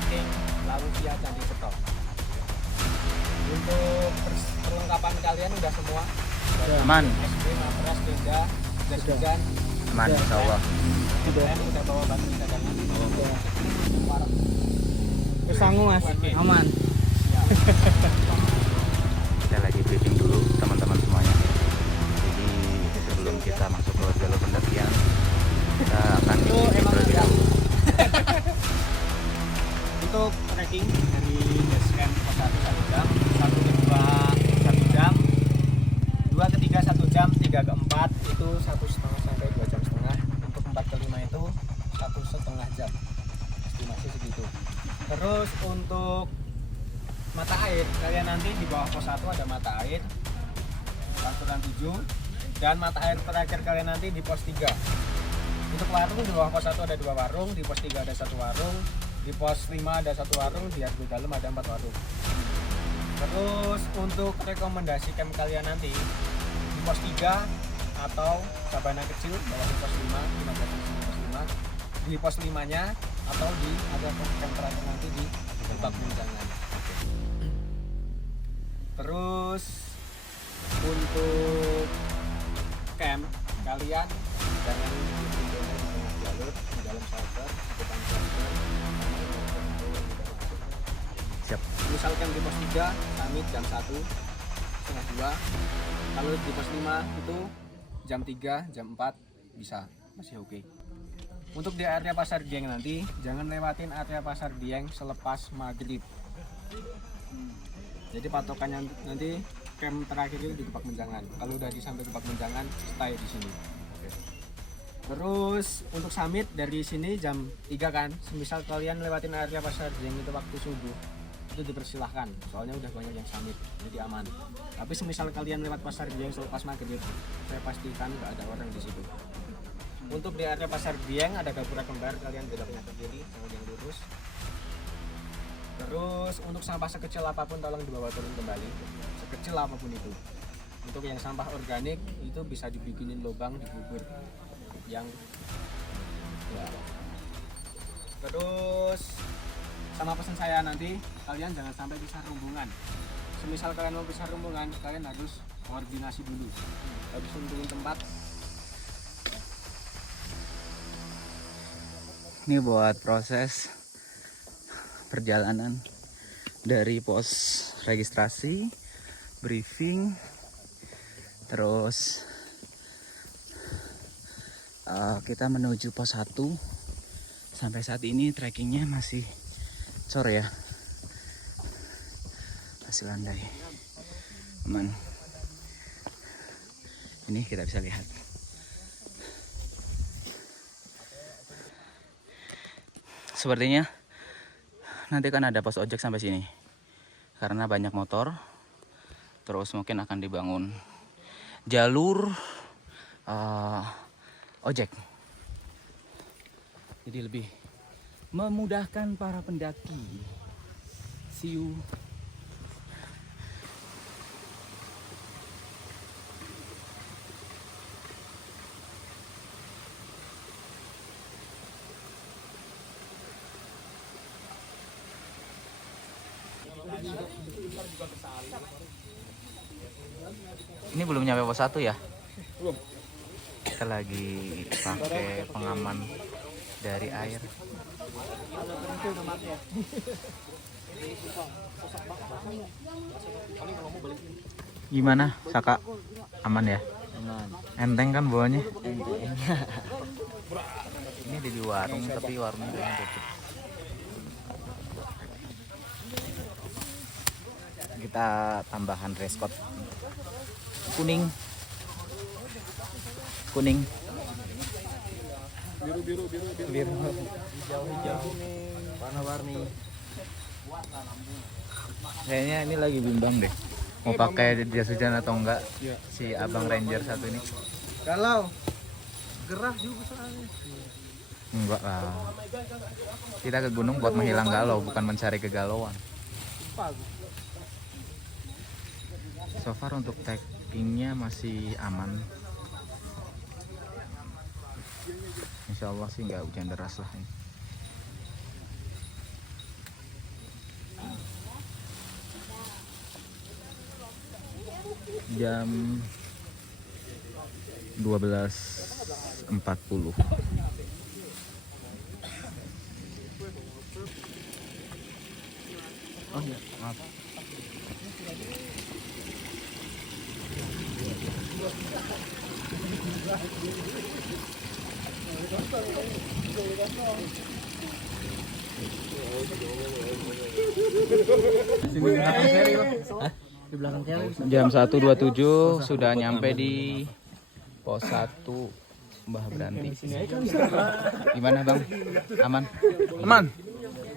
trekking lalu via Candi Cetok. Untuk perlengkapan kalian udah semua? Aman. SB, matras, tenda, jas hujan. Aman, insya Allah. Udah bawa batu cadangan. Kesangu mas, aman. Ya. Kita lagi briefing dulu teman-teman semuanya. Jadi sebelum kita masuk ke jalur pendakian, kita akan briefing terlebih dahulu. Untuk trekking dari base camp pos 1 1 jam, 1 ke 2 1 jam, 2 ke 3 1 jam, 3 ke 4 itu 1,5 sampai 2 jam setengah. Untuk 4 ke 5 itu 1,5 jam. Estimasi segitu. Terus untuk mata air, kalian nanti di bawah pos 1 ada mata air Panturan 7, dan mata air terakhir kalian nanti di pos 3. Untuk warung di bawah pos 1 ada 2 warung, di pos 3 ada 1 warung, di pos 5 ada 1 warung, di Argo Dalem ada 4 warung. Terus untuk rekomendasi camp kalian nanti di pos 3 atau Sabana Kecil bawah di pos 5, 15 di pos 5, di pos 5 nya atau di ada camp terakhir nanti di Lebak Munjangan. Terus untuk camp kalian jangan di tengah jalur, di dalam shelter, di depan shelter. Siap. Misalkan di pos 3 summit jam 1 setengah 2, kalau di pos 5 itu jam 3 jam 4 bisa, masih oke. Untuk di area Pasar Dieng nanti jangan lewatin area Pasar Dieng selepas maghrib. Jadi patokannya nanti camp terakhir itu di Gebak Menjangan. Kalau udah sampai Gebak Menjangan, stay di sini. Terus untuk summit dari sini jam 3 kan, semisal kalian lewatin area Pasar Dieng itu waktu subuh, itu dipersilahkan, soalnya udah banyak yang summit, jadi aman. Tapi semisal kalian lewat Pasar Dieng selepas maghrib, saya pastikan nggak ada orang di situ. Untuk di area Pasar Dieng ada gapura kembar, kalian beloknya ke kiri, jangan yang lurus. Terus untuk sampah sekecil apapun tolong dibawa turun kembali, sekecil apapun itu. Untuk yang sampah organik itu bisa dibikinin lubang di bubur yang ya. Terus sama pesan saya nanti kalian jangan sampai pisah rombongan. Semisal kalian mau pisah rombongan, kalian harus koordinasi dulu, habis nentuin tempat. Ini buat proses perjalanan dari pos registrasi, briefing, terus kita menuju pos 1. Sampai saat ini trekkingnya masih sore ya, masih landai, aman. Ini kita bisa lihat sepertinya nanti kan ada pos ojek sampai sini karena banyak motor. Terus mungkin akan dibangun jalur ojek, jadi lebih memudahkan para pendaki. See you. Ini belum nyampe pos 1 ya? Belum. Kita lagi pakai pengaman dari air. Gimana, Saka? Aman ya? Aman. Enteng kan bawahnya? Ini di warung, tapi warungnya udah tutup. Kita tambahan dress code kuning, Biru, hijau, warna-warni. Kayaknya ini lagi bimbang deh, mau pakai jas hujan atau enggak si abang ranger satu ini. Kalau gerah juga soalnya. Enggak lah, kita ke gunung buat menghilang galau, bukan mencari kegalauan. So far untuk trekkingnya masih aman, insya Allah sih nggak hujan deras lah ini. jam 12.40. Oh iya, maaf. Di belakang Kelly. Jam 1.27 sudah nyampe di pos 1 Mbah Branti. Gimana Bang? Aman? Aman.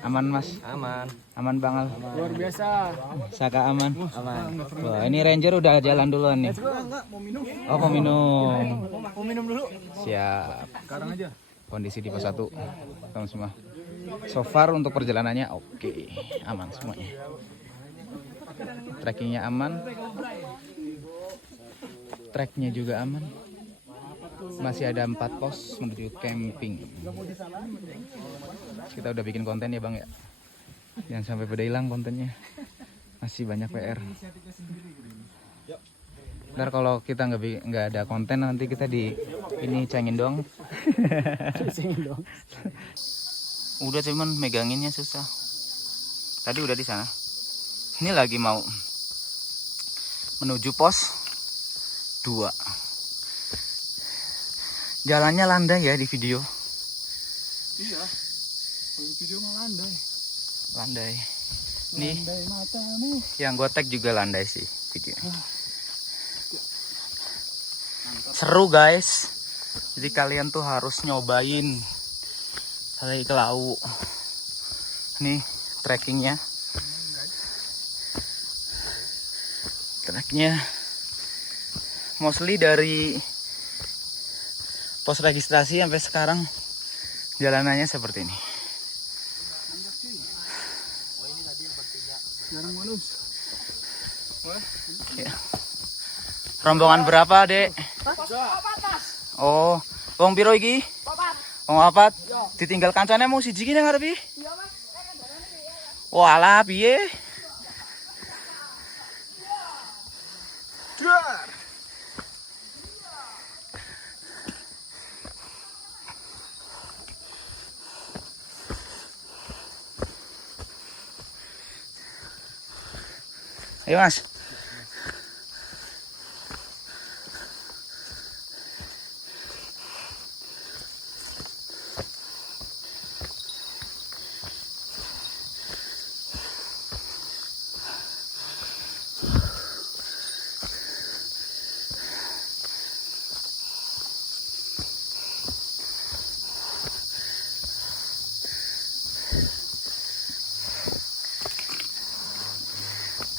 Aman Mas? Aman. Aman Bang Al? Luar biasa. Saka aman? Aman. Wah, ini Ranger udah jalan duluan nih. Enggak, mau minum. Oh, mau minum. Mau minum dulu. Siap. Sekarang aja. Kondisi di pos 1 teman semua. So far untuk perjalanannya oke, aman semuanya. Trekkingnya aman. Treknya juga aman. Masih ada 4 pos menuju camping. Kita udah bikin konten ya Bang ya. Jangan sampai pada hilang kontennya. Masih banyak PR. Ntar kalau kita nggak ada konten nanti kita di ini cengin doang. Udah cuman meganginnya susah. Tadi udah di sana. Ini lagi mau menuju pos 2. Jalannya landai ya di video. Iya. Kalau video mah landai. Landai. Nih Landai matamu. yang gue tag juga landai sih videonya. Seru guys. Jadi kalian tuh harus nyobain lagi ke laut. Nih trekkingnya. Treknya mostly dari pos registrasi sampai sekarang jalanannya seperti ini. Jarang manus. Ya. Rombongan berapa, Dek? Oh, wong piro iki? Wong papat. Ditinggal kancane mung siji ki nang ngarep iki. Walah, piye? Ayo Mas.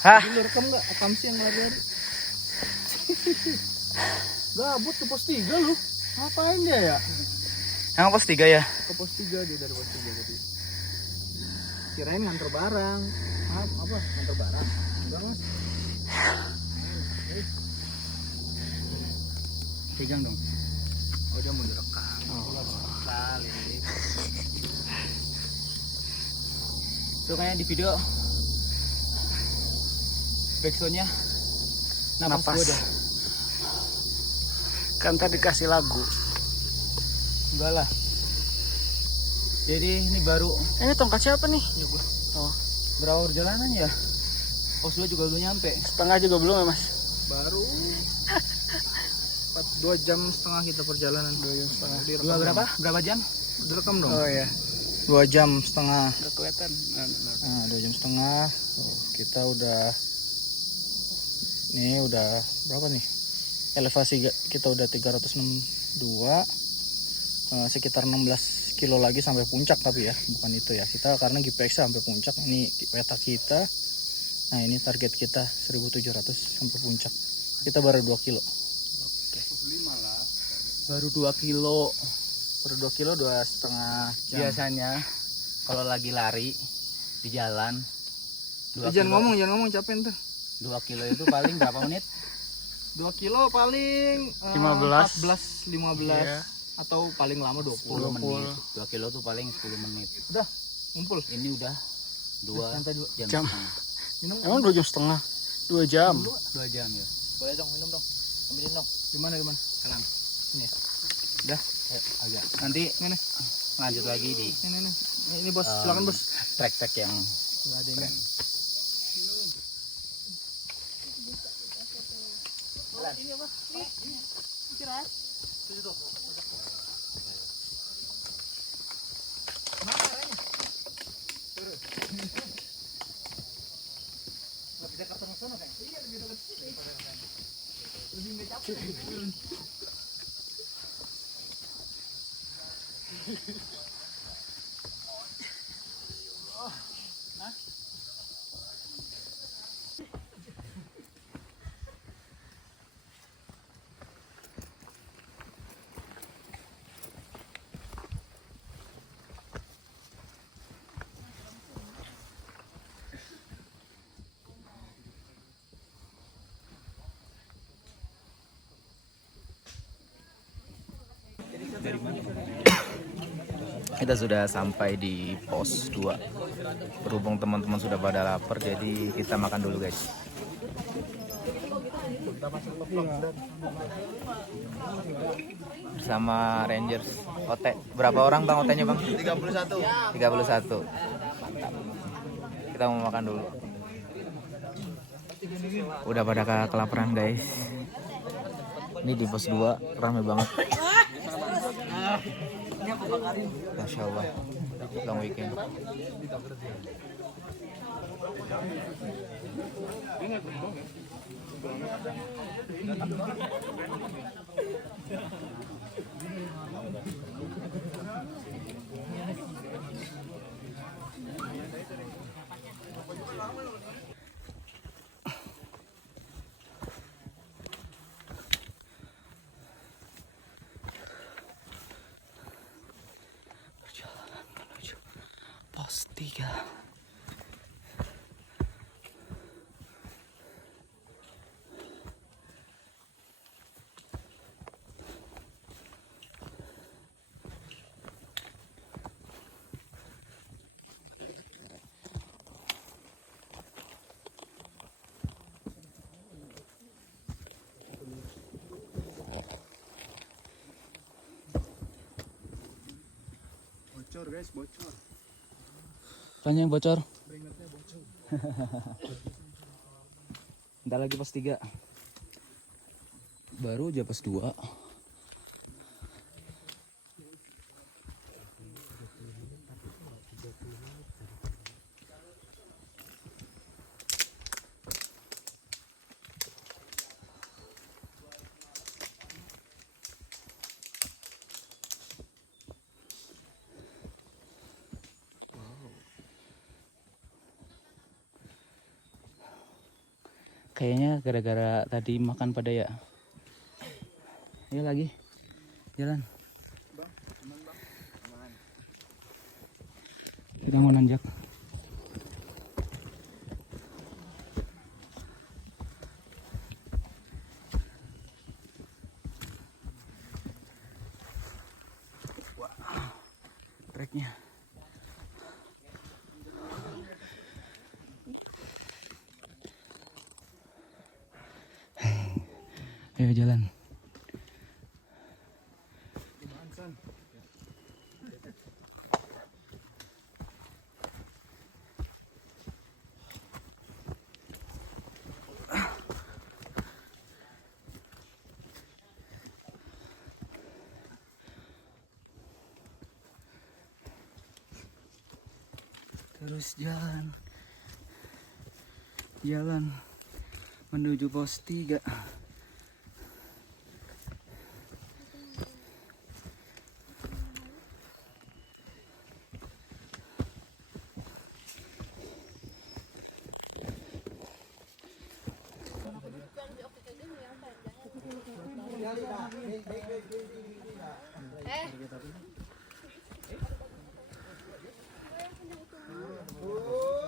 Hah? Lu rekam enggak? Akamsi yang lari-lari. Gabut ke pos 3 lu. Ngapain dia ya? Yang pos 3 ya? Ke pos 3 dia dari pos 3 tadi. Kirain nganter barang. Apa? Nganter barang. Enggak, Mas. Pegang dong. Oh, dia mau direkam. Kali. Tuh kayak di video backsoundnya napas gue dah. Kan tadi kasih lagu. Enggak lah. Jadi ini baru Ini tongkat siapa nih? ya gue. Oh, Berapa perjalanan ya? Pos 2 juga belum nyampe. setengah juga belum ya, Mas? Baru 2 jam setengah kita perjalanan. 2 jam setengah. Dua berapa? Berapa jam? Direkam dong. Oh iya. 2 jam setengah. Udah kelihatan. Nah, 2 jam setengah. Oh, kita udah nih udah berapa nih? Elevasi kita udah 362. Sekitar 16 kilo lagi sampai puncak, tapi ya bukan itu ya. Kita karena GPS sampai puncak. Ini peta kita. Nah, ini target kita 1700 sampai puncak. Kita baru 2 kilo. Baru 2 kilo. Baru 2 kilo 2,5 jam. Biasanya kalau lagi lari di jalan 2 Jangan ngomong capek ntar. 2 kilo itu paling berapa menit? 2 kilo paling 14 15 atau paling lama 20 menit. 2 kilo tuh paling 10 menit. Udah ngumpul. Ini udah 2 jam jam. setengah. Emang 2 jam setengah? 2 jam. 2 jam ya. Boleh dong, minum dong. Ambilin dong. Gimana? Salam. Ini. Udah. Agak. Nanti Ini. lanjut lagi di Ini. Ini bos, silakan bos. trek-trek yang Nggak ada ini. keren. Kita sudah sampai di pos 2. Berhubung teman-teman sudah pada lapar, jadi kita makan dulu guys. Bersama Rangers OT. Berapa orang bang OT-nya bang? 31. 31. Mantap. Kita mau makan dulu. Udah pada kelaparan guys. Ini di pos 2 ramai banget. Masya Allah, long weekend. Perjalanan menuju pos 3. Bocor guys, bocor. Apanya yang bocor? Keringatnya bocor. Bentar lagi pos 3. Baru aja pos 2. Kayaknya gara-gara tadi makan pada ya. Ayo lagi. Jalan. Kita mau nanjak. Wah. Treknya. Ayo jalan. Terus jalan. Jalan menuju pos 3.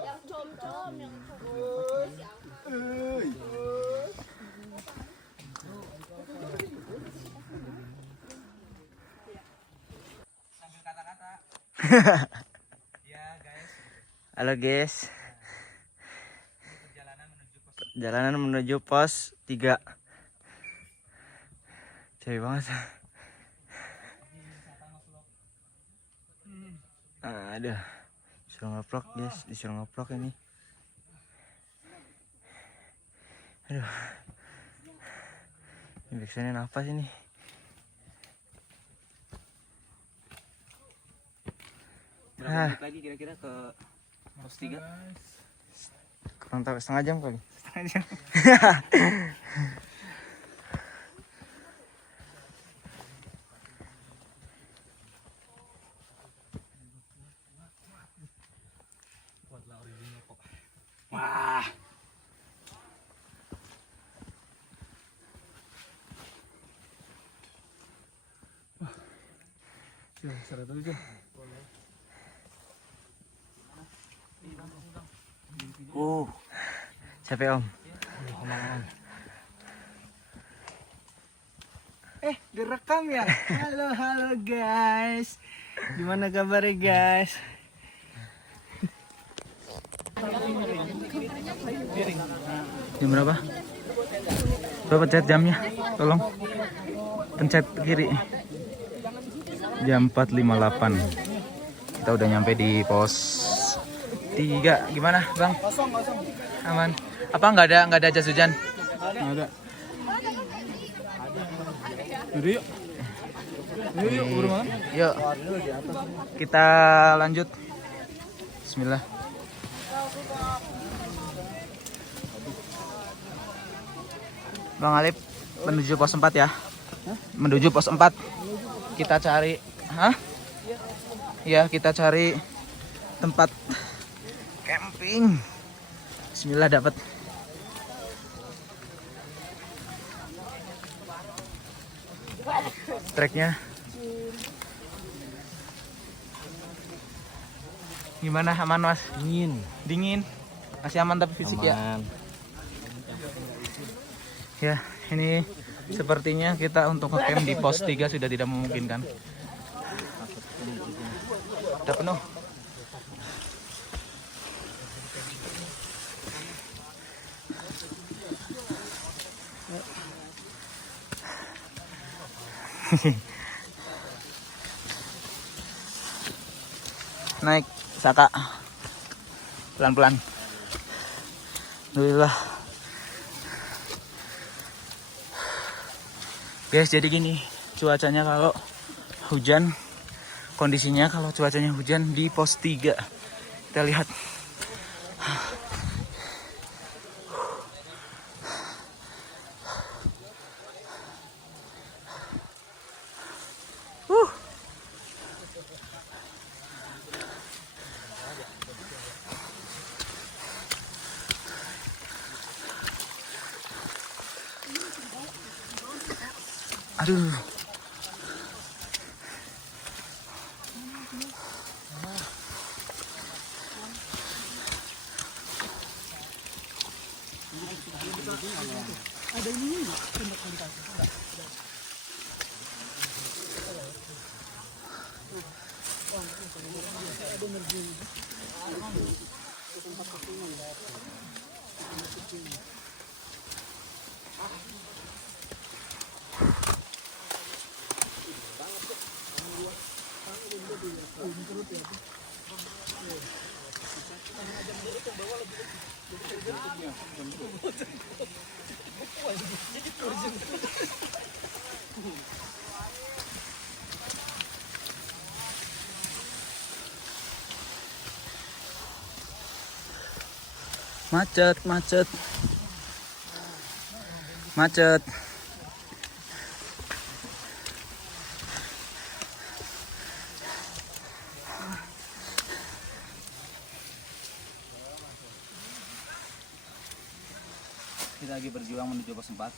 Yang com-com, yang bagus, yang Halo guys. Jalanan menuju pos 3. Capek banget. Aduh. Disuruh ngeplok guys, disuruh ngeplok ini. Aduh. Ini backsoundnya napas ini. Berapa menit lagi kira-kira ke pos 3? Kurang tahu, setengah jam kali. Wah. Capek om. Direkam ya. Halo guys. Gimana kabarnya guys? Jam berapa? Coba pencet jamnya, tolong. Pencet kiri. Jam 4.58. Kita udah nyampe di pos 3. Gimana, Bang? Kosong. Aman. Apa nggak ada jas hujan? Nggak ada. Yuk. Yuk, buru banget. Yuk. Kita lanjut. Bismillah. Bang Alip menuju pos 4 ya. Menuju pos 4. Kita cari, ya, kita cari tempat camping. Bismillah dapat. Treknya. Gimana, aman Mas? Dingin. Masih aman tapi fisik ya. Ya, ini sepertinya kita untuk ngecamp di pos 3 sudah tidak memungkinkan. Udah penuh. Naik Saka pelan-pelan. Alhamdulillah. Guys, jadi gini cuacanya kalau hujan, kondisinya kalau cuacanya hujan di pos 3. Kita lihat. Aduh. Macet. Kita lagi berjuang menuju pos 4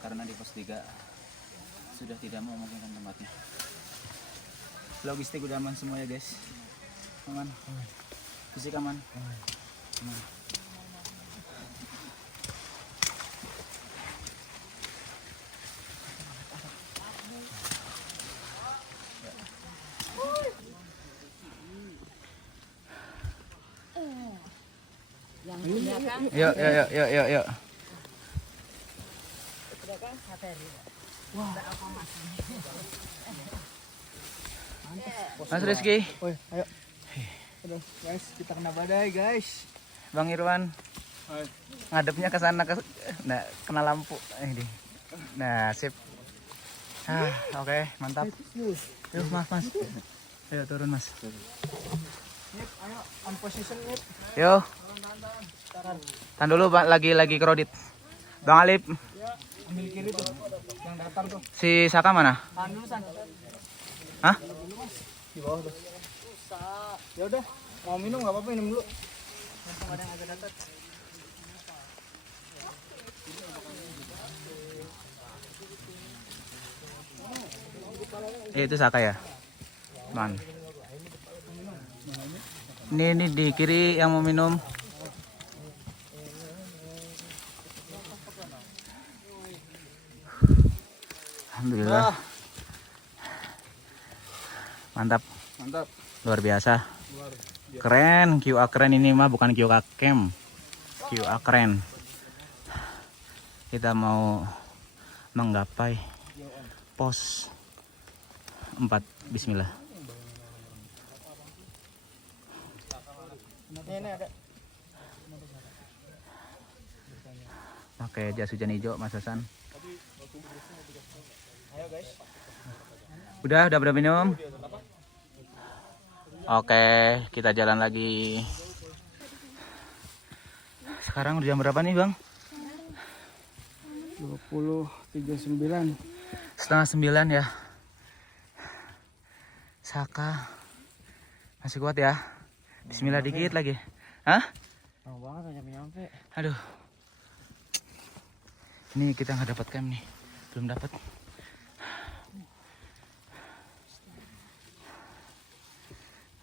karena di pos 3 sudah tidak memungkinkan tempatnya. Logistik udah aman semua ya guys. Aman. Fisik aman. Yuk, yuk, yuk, yuk, yuk. Mas Rizky, Woi, ayo. Aduh, guys, kita kena badai, guys. Bang Irwan, ngadepnya ke sana nah, kena lampu ini. Nah, sip. Oke, mantap. Yuk, mas. Ayo turun, mas. Nip, ayo, on position, Nip. Yo. Tahan dulu, lagi kredit. Bang Alip, Ambil kiri tuh, yang datang tuh. si Saka mana? Tahan dulu, San. Hah? Di bawah tuh. Ya udah, mau minum nggak apa-apa, minum dulu. Mumpung ada yang agak datar. Itu Saka ya? Man. Ini di kiri yang mau minum. Alhamdulillah. Mantap. Mantap. Luar biasa. Keren, QA keren ini mah bukan QA cam. QA keren. Kita mau menggapai pos 4. Bismillah. Ini ada. Pakai jas hujan hijau Mas Hasan. Ayo guys. Udah berapa minum? Oke, kita jalan lagi. Sekarang udah jam berapa nih, Bang? 20.39. Setengah 9 ya. Saka masih kuat ya. Bismillah dikit lagi. Hah? Lama banget aja nyampe. Aduh. Ini kita nggak dapat cam nih. Belum dapat.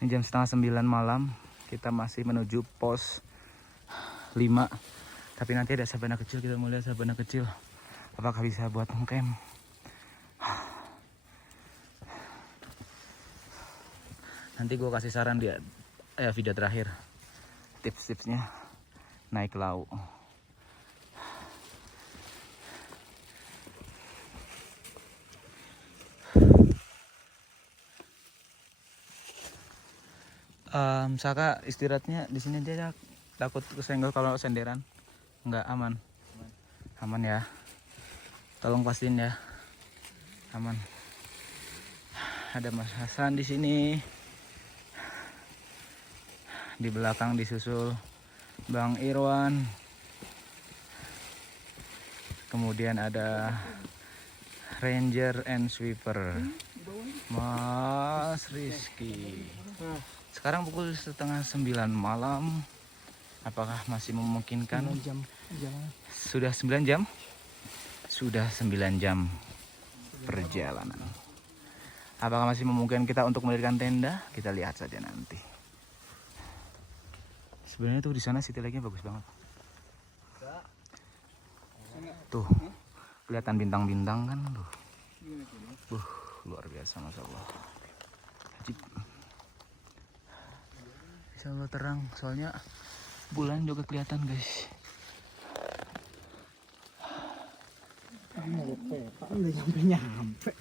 Ini jam setengah 9 malam. Kita masih menuju pos 5. Tapi nanti ada sabana kecil. Kita mau lihat sabana kecil. Apakah bisa buat camp? Nanti gue kasih saran di video terakhir. Tips-tipsnya naik laut. Saka istirahatnya di sini aja ya. Takut kesenggol kalau senderan. Enggak aman. Aman ya. Tolong pastiin ya. Aman. Ada Mas Hasan di sini. Di belakang disusul Bang Irwan. Kemudian ada Ranger and Sweeper Mas Rizky. Sekarang pukul setengah 9 malam. Apakah masih memungkinkan? Jam. Sudah 9 jam? Sudah 9 jam perjalanan. Apakah masih memungkinkan kita untuk mendirikan tenda? Kita lihat saja nanti. Sebenarnya tuh di sana city lake-nya bagus banget. Tuh, kelihatan bintang-bintang kan tuh. Luar biasa, Masya Allah. Ajib. Insya Allah terang, soalnya bulan juga kelihatan guys. Udah nyampe.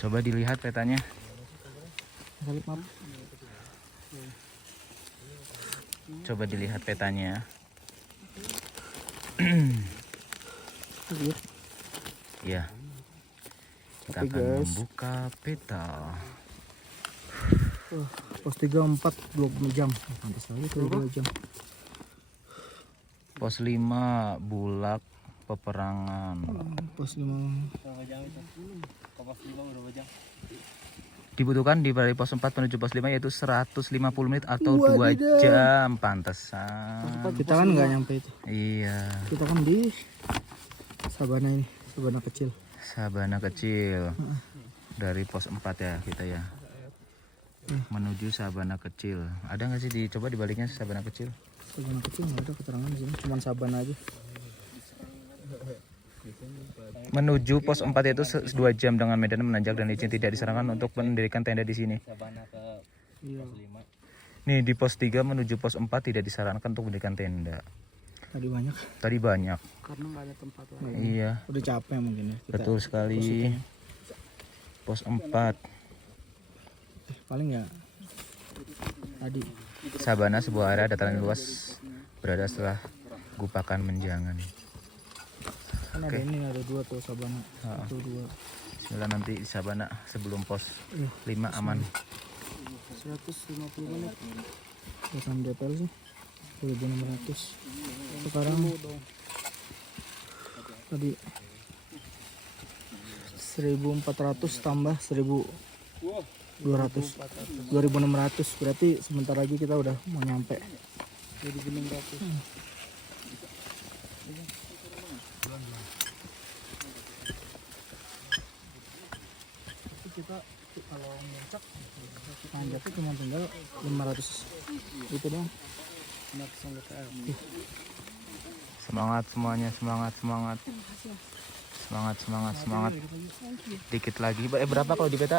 Coba dilihat petanya. Coba dilihat petanya. Ya. Kita akan membuka peta. Pos 34 20 jam. Pantas sekali 2 jam. Pos 5 Bulak Peperangan. Pos 5. Berapa jam itu? Pos 5 berapa jam? Dibutuhkan dari pos 4 menuju pos 5 yaitu 150 menit atau 2 jam. Pantesan. Kita kan nggak nyampe itu. Iya. Kita kan di sabana ini, sabana kecil. Sabana kecil. Dari pos 4 ya kita ya. Menuju sabana kecil. Ada nggak sih dicoba dibaliknya sabana kecil? Sabana kecil nggak ada keterangan di sini, cuma sabana aja. Menuju pos 4 yaitu 2 jam dengan medan menanjak dan licin, tidak disarankan untuk mendirikan tenda di sini. Sabana ke Iya. pos 5. Nih di pos 3 menuju pos 4 tidak disarankan untuk mendirikan tenda. Tadi banyak. Tadi banyak. Karena nggak ada tempat lain. Iya. Udah capek mungkin ya. Kita Betul sekali. Pos 4. Paling ya tadi. Sabana sebuah area dataran luas berada setelah Gupakan Menjangan. Kan ada ini ada 2 tuh Sabana. 1, 2. Bismillah, nanti di Sabana sebelum pos 5 aman. 150 menit. Pesan DPL sih 1600. Sekarang tadi 1400 tambah 1200 2600, berarti sebentar lagi kita udah mau nyampe 2600. Kita kalau muncak tanjaknya cuma tinggal 500 gitu doang. Semangat semuanya, semangat. Semangat. Dikit lagi. Berapa kalau di peta?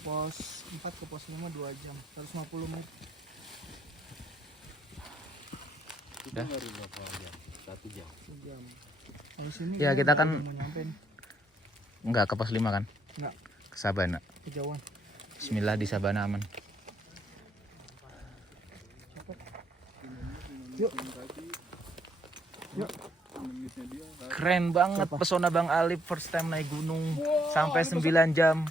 Pos 4 ke pos 5 2 jam 150 menit. Udah. 1 jam. Kalau sini Ya kita kan mau nyampe nih. enggak ke pos 5 kan? Enggak, Ke Sabana. kejauhan. Bismillah, di Sabana aman. Yuk. Keren banget pesona Bang Alip, first time naik gunung sampai 9 jam.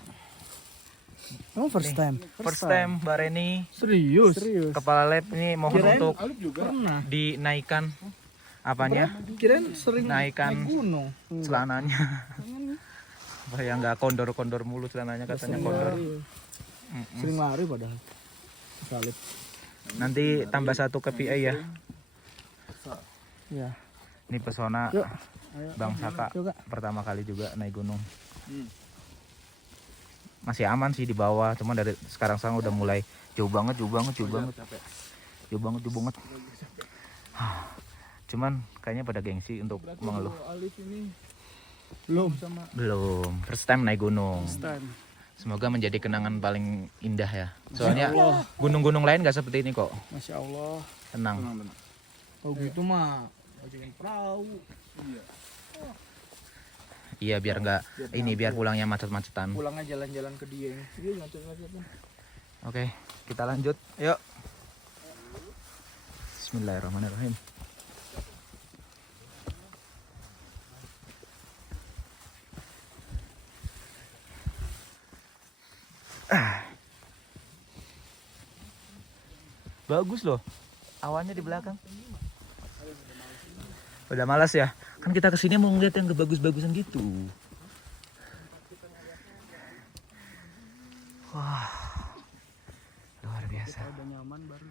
Emang first time? First time Mbak Reni, Serius? kepala lab ini mohon untuk Pernah. dinaikkan apanya? Kirain sering Naikkan naik gunung. celananya. Supaya nggak kondor-kondor mulu celananya, katanya kondor. Sering lari padahal. Salib. Nanti tambah 1 KPI ya. Ya. Ini pesona Yuk. Bang Saka Yuk, Kak. pertama kali juga naik gunung. Masih aman sih di bawah, cuman dari sekarang udah mulai jauh banget. Cuman kayaknya pada gengsi untuk mengeluh. Belum. First time naik gunung. Semoga menjadi kenangan paling indah ya. Soalnya gunung-gunung lain gak seperti ini kok. Masya Allah. Tenang. Oh gitu mah. Ajakin perahu. Iya biar nggak ini, biar pulangnya macet-macetan. Pulangnya jalan-jalan ke Dieng. Iya macet-macetan. Oke, kita lanjut. Yuk. Bismillahirrahmanirrahim. Bagus loh. Awannya di belakang. Udah malas ya? Kan kita kesini mau ngeliat yang bagus-bagusan gitu. Wah, luar biasa. Udah nyaman baru.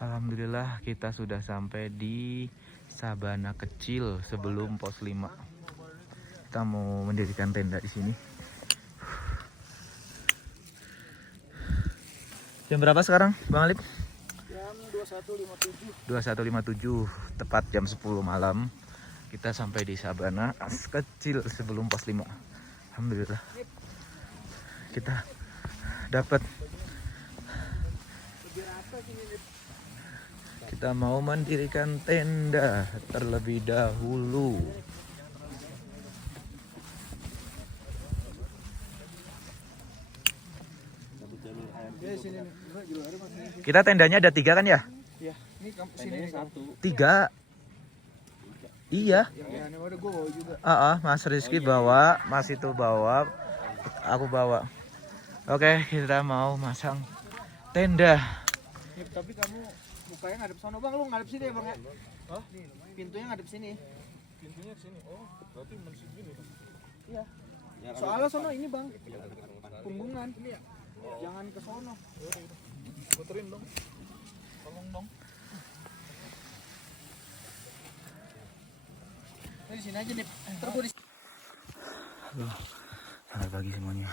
Alhamdulillah kita sudah sampai di Sabana kecil sebelum pos 5. Kita mau mendirikan tenda di sini. Jam berapa sekarang, Bang Alip? Jam 21.57. 21.57, tepat jam 10 malam. Kita sampai di Sabana kecil sebelum pos 5. Alhamdulillah. Kita dapat. Kita mau mendirikan tenda terlebih dahulu. Kita tendanya ada 3 kan ya? Iya, ini sini 1. 3. Iya. Ya, ini ada gua bawa juga. Mas Rizky bawa, Mas itu bawa, aku bawa. Oke, kita mau masang tenda. Ya, tapi kamu mukanya ngadep sono, Bang. Lu ngadep sini ya, Bang ya? Hah? Pintunya ngadep sini. Pintunya ke sini. Oh, berarti masih gini. Iya. Soalnya sono ini, Bang. Punggungan. Jangan ke sono. Puterin dong. Tolong dong. Di sini aja nih. Ntar gua di. Selamat pagi semuanya.